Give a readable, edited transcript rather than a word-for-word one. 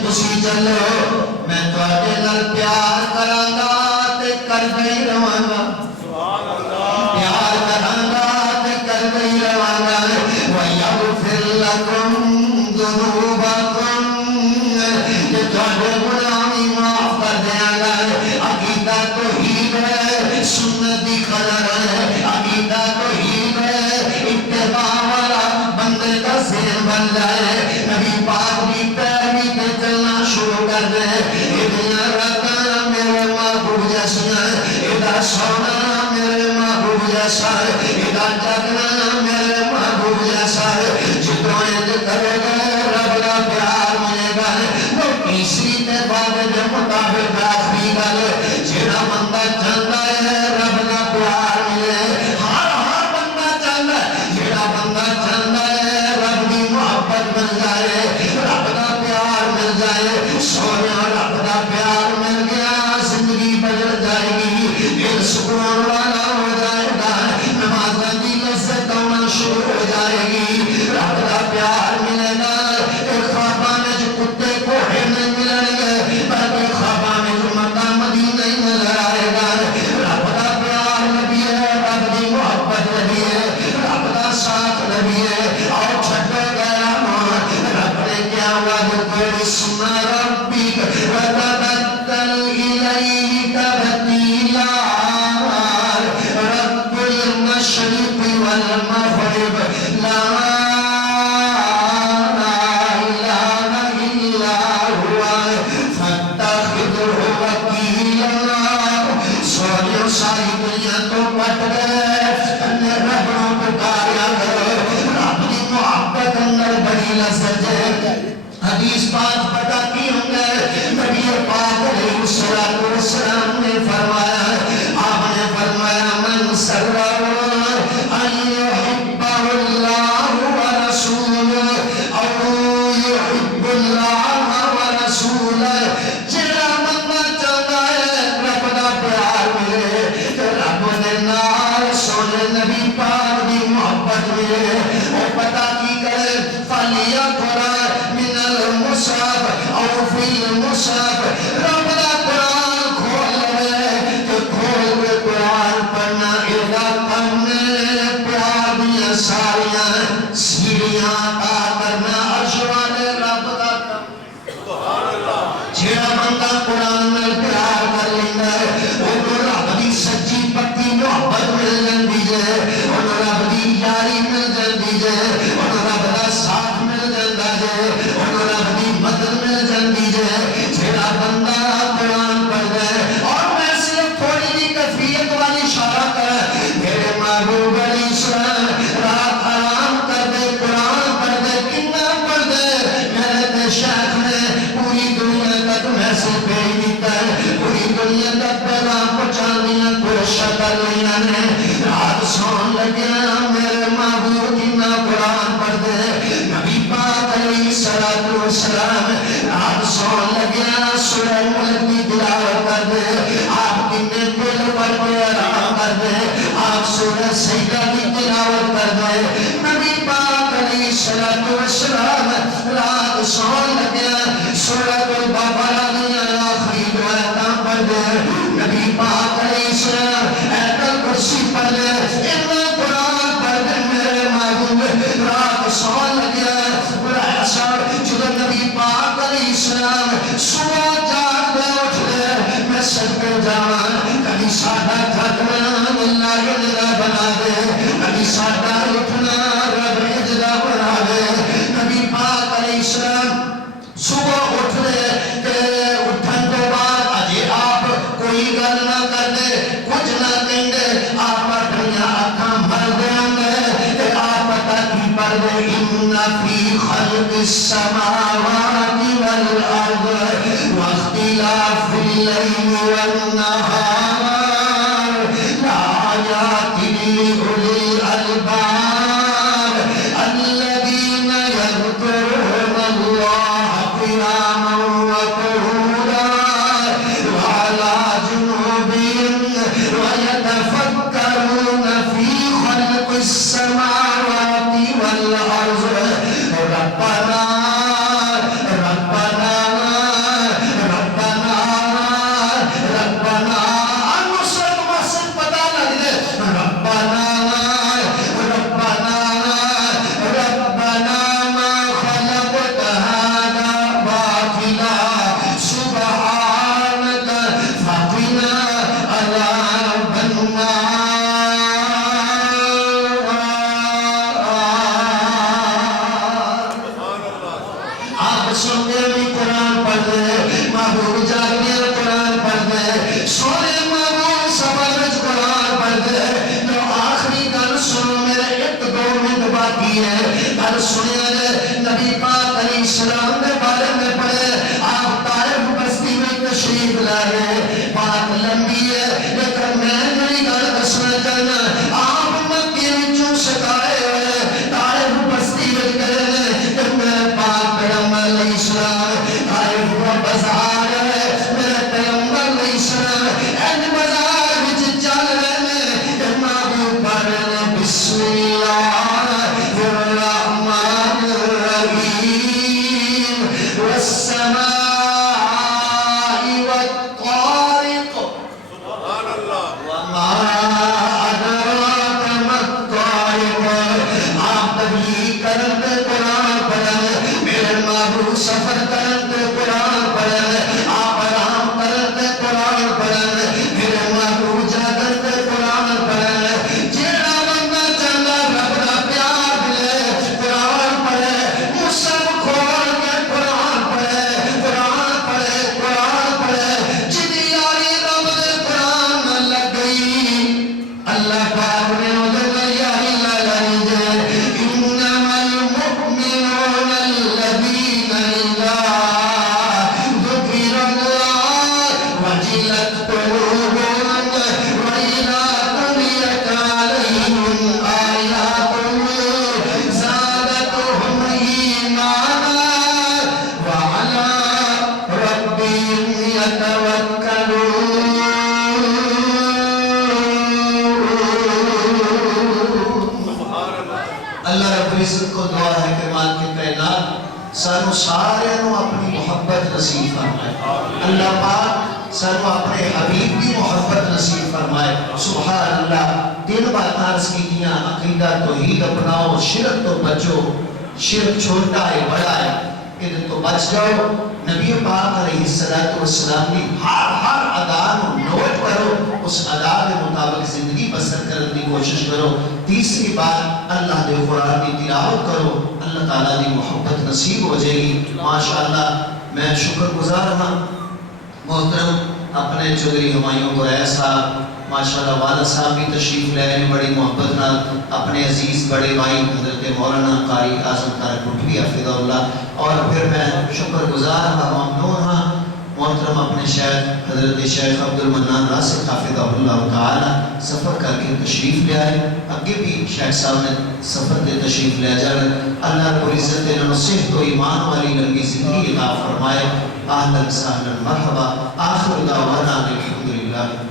تسی چلو میں تواڈے نال پیار کراں گا تے کردا ہی رہاں گا پیار کراں گا تے کردا ہی رہاں گا وَيَغْفِرْ لَكُمْ ذُنُوبَكُمْ کہ تواڈے گناہ بھی معاف کر دیاں گا عقیدہ توحید ہے سنت دی قدر ہے عقیدہ توحید ہے اتباع والا بندے کا ذہن بن جائے نبی پاک بھی پیروی پہ چلنا شروع کر دے ادھر راتاں میرے محبوب جیسا ادھر سونا میرے محبوب جیسا ادھر جگنا میرے محبوب جیسا جتوں انج کرے گا رب کا پیار ملے گا وہ تیسری تے بعد دے مطابق آخری گل جڑا بندہ چاہتا ہے رب کا پیار ملے ہر بندہ چاہتا ہے جڑا بندہ چاہتا ہے رب کی محبت مل جائے رب کا پیار مل جائے سونا رب کا پیار مل گیا زندگی بدل جائے گی دل سکون والا ہو جائے گا نمازاں دی لذت آنا شروع ہو جائے گی رب کا پیار ملے گا خواباں وچ کتے کوڑے نہیں ملن گے بلکہ خواباں وچ مکہ مدینہ ہی نظر آئے گا رب کا پیار نبی ہے رب کی محبت نبی ہے رب کا ساتھ نبی ہے اور چھٹے گیا رب نے کیا وعدہ کیا اسم ربک وتبتل الیہ تبتیلا رب المشرق والمغرب لا ساری دنیا تو پٹ گئے ربوں پکاریا گئے رب کی محبت اندر بڑی لذت ہے حدیث پاک پتا کی ہوں گے نبی پاک علیہ السلام نے فرمایا آپ نے فرمایا من سرور ان يحب اللہ ورسولہ او يحب اللہ ورسولہ جڑا بندہ چاہتا ہے رب کا پیار ملے رب نے نال سونے نبی پاک دی محبت ملے وہ پتا کی کرے فالیا تھوڑا من المصحف او فی المصحف رب کا قرآن کھول لے تو کھول کے قرآن پڑھنا ادا کرنے پیار دیا ساریاں سیڑھیاں عطا کرنا عرش والے رب کا جڑا بندہ قرآن میں پیار کر لینا ہے وہ رب دی سچی پکی محبت مل جاندی ہے وہ رب دی یاری مل جاندی ہے وہ رب دا ساتھ مل جاندا ہے وہ رب دی مدد مل جاندی ہے جڑا بندہ قرآن پڑھدا ہے اور میں صرف تھوڑی جی کیفیت والی اشارہ کر میرے محبوب علیہ السلام رات آرام کر دے قرآن پڑھ دے کتنا پڑھ دے میرے تے شیخ نے پوری دنیا تک محسوس بھیج دیتا ہے پوری دنیا تک پیغام پہنچانے کوشش کر رہی نے رات سون لگیا میرے محبوب کتنا قرآن پڑھ دے نبی پاک علیہ السلام رات سون لگیا سورہ ملک کی تلاوت کر دے آپ کتنے دل پڑھ کے آرام کر دے آپ سورہ سجدہ کی تلاوت کر دے نبی پاک علیہ السلام رات سون لگیا سورہ البقرہ کی آخری دو آیتاں پڑھ دے نبی پاک علیہ السلام آیت الکرسی پڑھ دے اتنا قرآن پڑھ دے میرے محبوب رات سون لگیا جب نبی پاک علیہ السلام صبح جاگ دے اٹھ دے میں صدقے جاواں کبھی ساڈا جاگنا اللہ یجدا بنا دے کبھی ساڈا اٹھنا رب یجدا بنا دے نبی پاک علیہ السلام صبح اٹھ دے تے اٹھن تو بعد اجے آپ کوئی گل نہ کر دے کچھ نہ کہندے آپ اپنیاں اکھاں بھر دیاں گے تے آپ پتہ کی پڑھ دے ان فی خلق السماوات والارض واختلاف اللیل والنہار لآیات لأولی الالباب پڑھ دے محبوب جاگنے قرآن پڑھ دے سونے محبوب سفر وچ قرآن پڑھ دے جو آخری گل سنو میرے 1-2 منٹ باقی ہے گل سنیا جائے نبی پاک علیہ السلام کے بارے میں پڑھے آپ طائف بستی میں تشریف لائے بات لمبی ہے لیکن میں نہیں گل دسنا چاہنا آپ مکے وچوں سکائے ہوئے طائف بستی میں گئے کہ میرے پاک پیغمبر علیہ السلام طائف کا بازار ہے میرے پیغمبر علیہ السلام این بازار وچ چل رہے کہ محبوب پڑھنے بسم اللہ الرحمن الرحیم والسماء والطارق وما أدراك ما الطارق آپ تبلیغ کرتے قرآن پڑھیں میرے محبوب سفر کرتے قرآن پڑھیں آپ آرام کرتے قرآن پڑھیں میرے محبوب جاگتے قرآن پڑھیں جیڑا بندہ چاہتا رب دا پیار ملے قرآن پڑھے مصحف کھول کے قرآن پڑھے قرآن پڑھے قرآن پڑھے جدی یاری رب دے قرآن نہ لگ گئی اللہ پاک نے ادھر یاری لگائی جائے انما المؤمنون الذین اذا ذکر اللہ وجلت قلوبهم وإذا تليت عليهم آياته زادتهم إيمانا وعلى ربهم يتوكلون اللہ رب العزت کو دعا ہے کہ مالک کائنات سانو سارے نو اپنی محبت نصیب فرمائے اللہ پاک سانو اپنے حبیب کی محبت نصیب فرمائے سبحان اللہ 3 باتیں عرض کی دیا عقیدہ توحید اپناؤ شرک تو بچو شرک چھوٹا ہے بڑا ہے ادھر تو بچ جاؤ نبی پاک علیہ السلام کی ہر ادا نوٹ کرو اس ادا کے مطابق زندگی بسر کرنے کی کوشش کرو تیسری بات اللہ دے قرآن کی تلاوت کرو اللہ تعالیٰ دی محبت نصیب ہو جائے گی ماشاءاللہ میں شکر گزار ہوں محترم اپنے چودھری ہمایوں قریش صاحب ماشاءاللہ والد صاحب بھی تشریف لے رہے بڑی محبت نال اپنے عزیز بڑے بھائی حضرت مولانا قاری اعظم طارق بھٹوی حفظہ اللہ اور پھر میں شکر گزار ہوں ممنون ہوں محترم اپنے شیخ حضرت شیخ عبد المنان راسخ حفظہ اللہ تعالی سفر کر کے تشریف لے آئے اگے بھی شیخ صاحب نے سفر دے تشریف لے جائے اللہ رب العزت نے صحت و ایمان والی لمبی زندگی عطا فرمائے اہلا سہلا مرحبا آخر دعوانا الحمدللہ